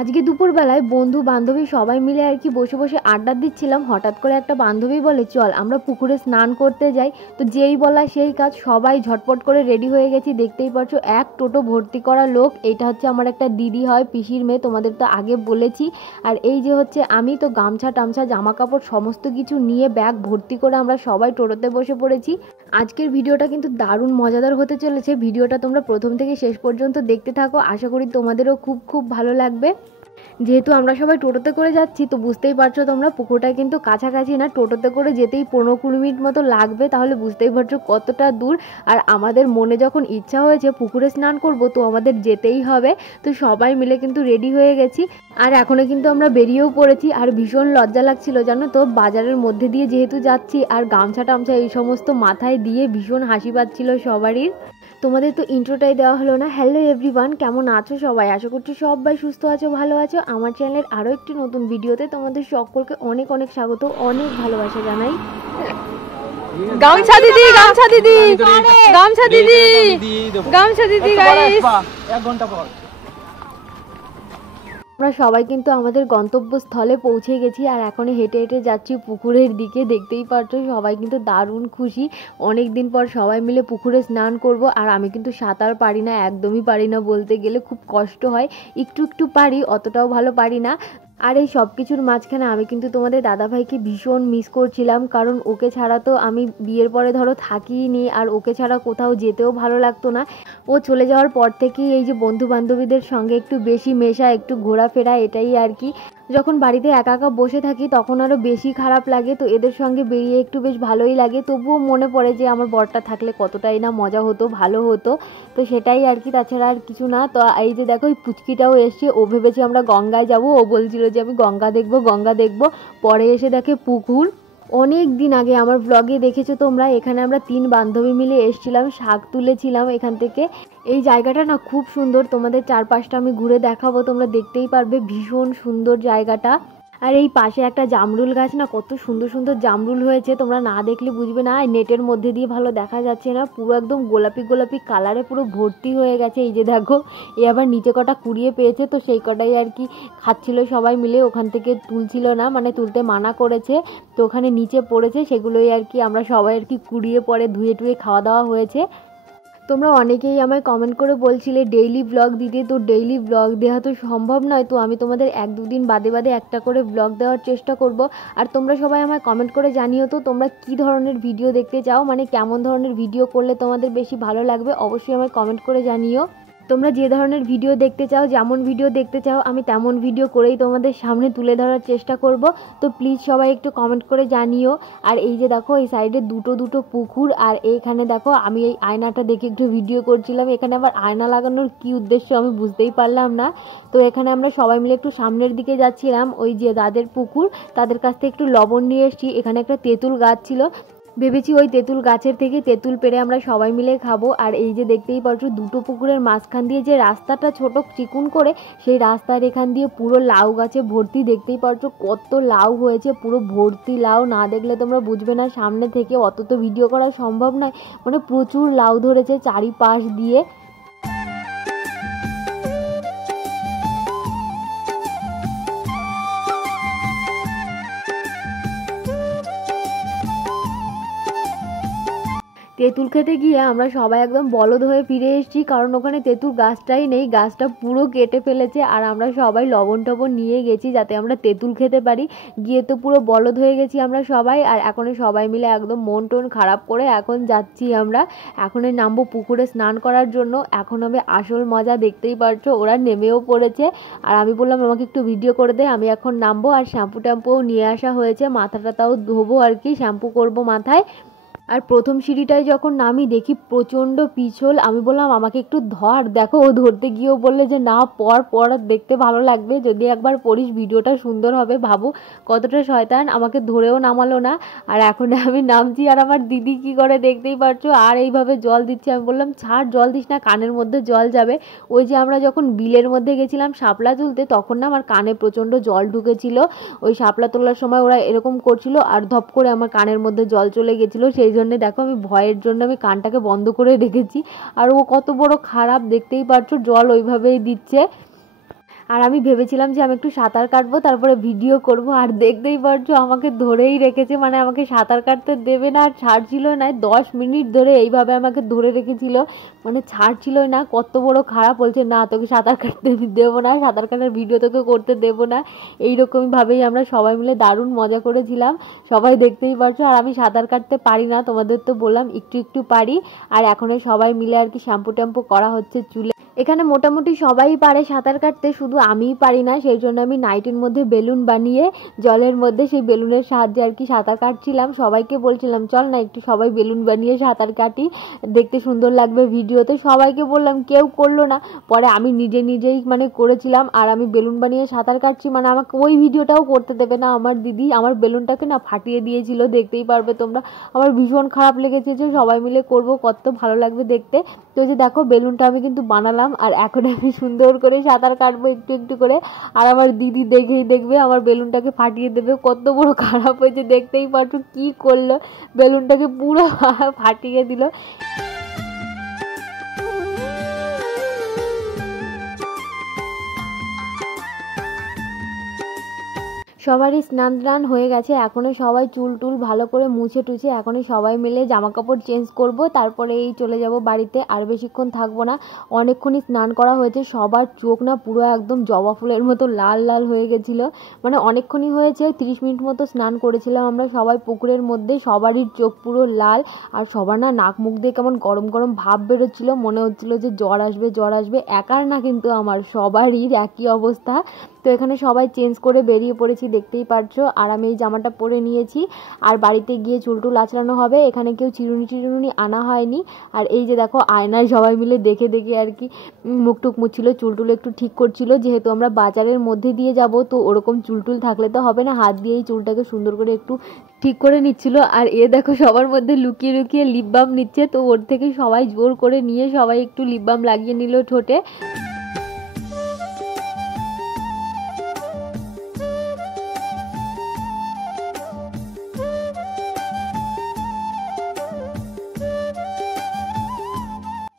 আজকে দুপুরবেলায় বন্ধু বান্ধবী সবাই মিলে আর কি বসে বসে আড্ডা দিচ্ছিলাম। হঠাৎ করে একটা বান্ধবী বলে, চল আমরা পুকুরে স্নান করতে যাই। তো যেই বলা সেই কাজ, সবাই ঝটপট করে রেডি হয়ে গেছি। দেখতেই পাচ্ছ এক টোটো ভর্তি করা লোক। এটা হচ্ছে আমার একটা দিদি হয়, পিসির মেয়ে, তোমাদের তো আগে বলেছি। আর এই যে হচ্ছে আমি, তো গামছা টামছা জামা কাপড় সমস্ত কিছু নিয়ে ব্যাগ ভর্তি করে আমরা সবাই টোটোতে বসে পড়েছি। আজকের ভিডিওটা কিন্তু দারুণ মজাদার হতে চলেছে। ভিডিওটা তোমরা প্রথম থেকে শেষ পর্যন্ত দেখতে থাকো, আশা করি তোমাদেরও খুব খুব ভালো লাগবে। যেহেতু আমরা সবাই টোটোতে করে যাচ্ছি, তো বুঝতেই পারছো তোমরা, পুকুরটা কিন্তু কাছাকাছি না, টোটোতে করে যেতেই 15-20 মিনিট মতো লাগবে। তাহলে বুঝতেই পারছো কতটা দূর। আর আমাদের মনে যখন ইচ্ছা হয়েছে পুকুরে স্নান করব, তো আমাদের যেতেই হবে। তো সবাই মিলে কিন্তু রেডি হয়ে গেছি, আর এখনো কিন্তু আমরা বেরিয়েও পড়েছি। আর ভীষণ লজ্জা লাগছিল জানো তো, বাজারের মধ্যে দিয়ে যেহেতু যাচ্ছি, আর গামছা টামছা এই সমস্ত মাথায় দিয়ে ভীষণ হাসি পাচ্ছিল সবারই। তোমাদের তো ইন্ট্রোটাই দেওয়া হলো না। হ্যালো এভরিওয়ান, কেমন আছো সবাই? আশা করছি সবাই সুস্থ আছো, ভালো আছো। আমার চ্যানেলের আরও একটি নতুন ভিডিওতে তোমাদের সকলকে অনেক অনেক স্বাগত, অনেক ভালোবাসা জানাই। গামছা দিদি, গামছা দিদি, গামছা দিদি, গামছা দিদি গাইস। 1 ঘন্টা পর আমরা সবাই কিন্তু আমাদের গন্তব্যস্থলে পৌঁছে গেছি, আর এখন হেঁটে হেঁটে যাচ্ছি পুকুরের দিকে। দেখতেই পারছো সবাই কিন্তু দারুণ খুশি। অনেক দিন পর সবাই মিলে পুকুরে স্নান করব। আর আমি কিন্তু সাঁতার পারি না, একদমই পারি না, বলতে গেলে খুব কষ্ট হয়। একটু একটু পারি, অতটাও ভালো পারি না। আর এই সব কিছুর মাঝখানে আমি কিন্তু তোমাদের দাদাভাইকে ভীষণ মিস করছিলাম, কারণ ওকে ছাড়া তো আমি বিয়ের পরে ধরো থাকিই নি, আর ওকে ছাড়া কোথাও যেতেও ভালো লাগতো না। ও চলে যাওয়ার পর থেকেই এই যে বন্ধু বান্ধবীদের সঙ্গে একটু বেশি মেশা, একটু ঘোরাফেরা, এটাই আর কি। যখন বাড়িতে একা একা বসে থাকি তখন আরও বেশি খারাপ লাগে, তো এদের সঙ্গে বেরিয়ে একটু বেশ ভালোই লাগে। তবুও মনে পড়ে যে আমার বরটা থাকলে কতটাই না মজা হতো, ভালো হতো। তো সেটাই আর কি, তাছাড়া আর কিছু না। তো এই যে দেখো, এই পুচকিটাও এসছে। ও ভেবেছে আমরা গঙ্গায় যাব, ও বলছিল যে আমি গঙ্গা দেখবো, গঙ্গা দেখবো। পরে এসে দেখে পুকুর। অনেক দিন আগে আমার ব্লগে দেখেছো তোমরা, এখানে আমরা 3 বান্ধবী মিলে এসেছিলাম, শাক তুলেছিলাম এখান থেকে। এই জায়গাটা না খুব সুন্দর, তোমাদের চারপাশটা আমি ঘুরে দেখাবো, তোমরা দেখতেই পারবে। ভীষণ সুন্দর জায়গাটা। আর এই পাশে একটা জামরুল গাছ, না কত সুন্দর সুন্দর জামরুল হয়েছে, তোমরা না দেখলে বুঝবে না। নেটের মধ্যে দিয়ে ভালো দেখা যাচ্ছে না, পুরো একদম গোলাপি গোলাপি কালারে পুরো ভর্তি হয়ে গেছে। এই যে দেখো, এ আবার নিচে কটা কুড়িয়ে পেয়েছে, তো সেই কটাই আর কি খাচ্ছিল সবাই মিলে। ওখান থেকে তুলছিল না, মানে তুলতে মানা করেছে, তো ওখানে নিচে পড়েছে, সেগুলোই আর কি আমরা সবাই আর কি কুড়িয়ে পরে ধুয়ে টুয়ে খাওয়া দাওয়া হয়েছে। তোমরা অনেকেই আমায় কমেন্ট করে বলছিলে ডেইলি ব্লগ দিতে, তো ডেইলি ব্লগ দেওয়া তো সম্ভব নয়, তো আমি তোমাদের 1-2 দিন বাদে বাদে একটা করে ব্লগ দেওয়ার চেষ্টা করব। আর তোমরা সবাই আমায় কমেন্ট করে জানিও তো তোমরা কী ধরনের ভিডিও দেখতে চাও, মানে কেমন ধরনের ভিডিও করলে তোমাদের বেশি ভালো লাগবে, অবশ্যই আমায় কমেন্ট করে জানিও। তোমরা যে ধরনের ভিডিও দেখতে চাও, যেমন ভিডিও দেখতে চাও, আমি তেমন ভিডিও করেই তোমাদের সামনে তুলে ধরার চেষ্টা করব। তো প্লিজ সবাই একটু কমেন্ট করে জানিও। আর এই যে দেখো, এই সাইডে দুটো পুকুর, আর এইখানে দেখো আমি এই আয়নাটা দেখে একটু ভিডিও করছিলাম। এখানে আবার আয়না লাগানোর কি উদ্দেশ্য আমি বুঝতেই পারলাম না। তো এখানে আমরা সবাই মিলে একটু সামনের দিকে যাচ্ছিলাম, ওই যে যাদের পুকুর তাদের কাছ থেকে একটু লবণ নিয়ে এসেছি। এখানে একটা তেঁতুল গাছ ছিল, ভেবেছি ওই তেঁতুল গাছের থেকে তেঁতুল পেড়ে আমরা সবাই মিলে খাবো। আর এই যে দেখতেই পাচ্ছ, দুটো পুকুরের মাঝখান দিয়ে যে রাস্তাটা ছোট চিকুন করে, সেই রাস্তার এখান দিয়ে পুরো লাউ গাছে ভর্তি। দেখতেই পাচ্ছ কত লাউ হয়েছে, পুরো ভর্তি লাউ, না দেখলে তোমরা বুঝবে না। সামনে থেকে অত তো ভিডিও করা সম্ভব নয়, মানে প্রচুর লাউ ধরেছে চারিপাশ দিয়ে। তেঁতুল খেতে গিয়ে আমরা সবাই একদম বলদ হয়ে ফিরে এসেছি, কারণ ওখানে তেঁতুল গাছটাই নেই, গাছটা পুরো কেটে ফেলেছে। আর আমরা সবাই লবণ টবণ নিয়ে গেছি যাতে আমরা তেঁতুল খেতে পারি। গিয়ে তো পুরো বলদ হয়ে গেছি আমরা সবাই। আর এখন সবাই মিলে একদম মন টন খারাপ করে এখন যাচ্ছি আমরা, এখন নামবো পুকুরে স্নান করার জন্য। এখন হবে আসল মজা, দেখতেই পারছো ওরা নেমেও পড়েছে। আর আমি বললাম আমাকে একটু ভিডিও করে দে, আমি এখন নামবো। আর শ্যাম্পু ট্যাম্পুও নিয়ে আসা হয়েছে, মাথাটা তাও ধোবো আর কি, শ্যাম্পু করবো মাথায়। আর প্রথম সিঁড়িটায় যখন নামি দেখি প্রচণ্ড পিছল। আমি বললাম আমাকে একটু ধর, দেখো ও ধরতে গিয়েও বললে যে না পর দেখতে ভালো লাগবে, যদি একবার পড়িস ভিডিওটা সুন্দর হবে। ভাবো কতটা শয়তান, আমাকে ধরেও নামালো না। আর এখন আমি নামছি, আর আমার দিদি কি করে দেখতেই পারছো, আর এইভাবে জল দিচ্ছে। আমি বললাম ছাড়, জল দিস না, কানের মধ্যে জল যাবে। ওই যে আমরা যখন বিলের মধ্যে গেছিলাম শাপলা তুলতে, তখন না আমার কানে প্রচণ্ড জল ঢুকেছিল। ওই শাপলা তোলার সময় ওরা এরকম করছিল, আর ধপ করে আমার কানের মধ্যে জল চলে গেছিলো। সেই জন্য দেখো আমি ভয়ের জন্য আমি কানটাকে বন্ধ করে রেখেছি। আর ও কত বড় খারাপ, দেখতেই পারছো জল ওইভাবেই দিচ্ছে। আর আমি ভেবেছিলাম যে আমি একটু সাঁতার কাটবো, তারপরে ভিডিও করব। আর দেখতেই পারছো আমাকে ধরেই রেখেছে, মানে আমাকে সাঁতার কাটতে দেবে না আর ছাড়ছিল না। 10 মিনিট ধরে এইভাবে আমাকে ধরে রেখেছিল, মানে ছাড়ছিল না। কত বড় খারাপ, বলছে না তোকে সাঁতার কাটতে দেবো না, সাঁতার কাটার ভিডিও তোকে করতে দেবো না। এইরকমভাবেই আমরা সবাই মিলে দারুণ মজা করেছিলাম, সবাই দেখতেই পারছো। আর আমি সাঁতার কাটতে পারি না, তোমাদের তো বললাম একটু একটু পারি। আর এখন সবাই মিলে আর কি শ্যাম্পু ট্যাম্পু করা হচ্ছে চুলে। এখানে মোটামুটি সবাই পারে সাঁতার কাটতে, শুধু আমিই পারি না। সেই জন্য আমি নাইটের মধ্যে বেলুন বানিয়ে জলের মধ্যে সেই বেলুনের সাহায্যে আর কি সাঁতার কাটছিলাম। সবাইকে বলছিলাম চল না একটু সবাই বেলুন বানিয়ে সাঁতার কাটি, দেখতে সুন্দর লাগবে ভিডিওতে। সবাইকে বললাম, কেউ করলো না। পরে আমি নিজেই মানে করেছিলাম। আর আমি বেলুন বানিয়ে সাঁতার কাটছি, মানে আমাকে ওই ভিডিওটাও করতে দেবে না আমার দিদি। আমার বেলুনটাকে না ফাটিয়ে দিয়েছিল, দেখতেই পারবে তোমরা। আমার ভীষণ খারাপ লেগেছে, যে সবাই মিলে করব কত ভালো লাগবে দেখতে। তো যে দেখো বেলুনটা আমি কিন্তু বানালাম, আর এখন আমি সুন্দর করে সাঁতার কাটবো একটু একটু করে। আর আমার দিদি দেখেই দেখবে আমার বেলুনটাকে ফাটিয়ে দেবে। কত বড় খারাপ হয়েছে দেখতেই পারছো, কি করলো, বেলুনটাকে পুরো ফাটিয়ে দিল। সবারই স্নান টান হয়ে গেছে, এখনও সবাই চুল টুল ভালো করে মুছে টুছে এখনই সবাই মিলে জামা কাপড় চেঞ্জ করব, তারপরে এই চলে যাব বাড়িতে। আর বেশিক্ষণ থাকবো না, অনেকক্ষণই স্নান করা হয়েছে। সবার চোখ না পুরো একদম জবা ফুলের মতো লাল লাল হয়ে গেছিলো, মানে অনেকক্ষণই হয়েছে, 30 মিনিট মতো স্নান করেছিলাম আমরা সবাই পুকুরের মধ্যে। সবারই চোখ পুরো লাল, আর সবার না নাক মুখ দিয়ে কেমন গরম গরম ভাব বেরোচ্ছিলো, মনে হচ্ছিলো যে জ্বর আসবে জ্বর আসবে। একার না কিন্তু আমার, সবারই একই অবস্থা। তো এখানে সবাই চেঞ্জ করে বেরিয়ে পড়েছি, দেখতেই পারছো। আর আমি এই জামাটা পরে নিয়েছি, আর বাড়িতে গিয়ে চুলটুল আঁচড়ানো হবে। এখানে কেউ চিরুনি আনা হয়নি। আর এই যে দেখো আয়নায় সবাই মিলে দেখে দেখে আর কি মুখটুক মুছছিল, চুলটুল একটু ঠিক করছিল। যেহেতু আমরা বাজারের মধ্যে দিয়ে যাব, তো ওরকম চুলটুল থাকলে তো হবে না, হাত দিয়েই চুলটাকে সুন্দর করে একটু ঠিক করে নিচ্ছিল। আর এ দেখো সবার মধ্যে লুকিয়ে লুকিয়ে লিপ বাম নিচ্ছে, তো ওর থেকে সবাই জোর করে নিয়ে সবাই একটু লিপ বাম লাগিয়ে নিল ঠোঁটে।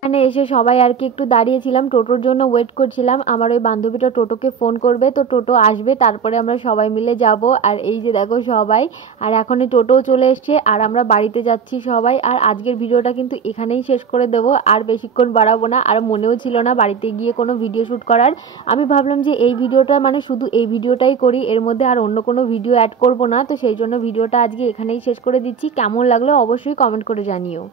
এখানে এসে সবাই আর কি একটু দাঁড়িয়েছিলাম, টোটোর জন্য ওয়েট করছিলাম। আমার ওই বান্ধবীটা টোটোকে ফোন করবে, তো টোটো আসবে, তারপরে আমরা সবাই মিলে যাব। আর এই যে দেখো সবাই, আর এখন টোটোও চলে এসছে, আর আমরা বাড়িতে যাচ্ছি সবাই। আর আজকের ভিডিওটা কিন্তু এখানেই শেষ করে দেবো, আর বেশিক্ষণ বাড়াবো না। আর মনেও ছিল না বাড়িতে গিয়ে কোনো ভিডিও শ্যুট করার। আমি ভাবলাম যে এই ভিডিওটা মানে শুধু এই ভিডিওটাই করি, এর মধ্যে আর অন্য কোনো ভিডিও অ্যাড করব না। তো সেই জন্য ভিডিওটা আজকে এখানেই শেষ করে দিচ্ছি। কেমন লাগলো অবশ্যই কমেন্ট করে জানিও।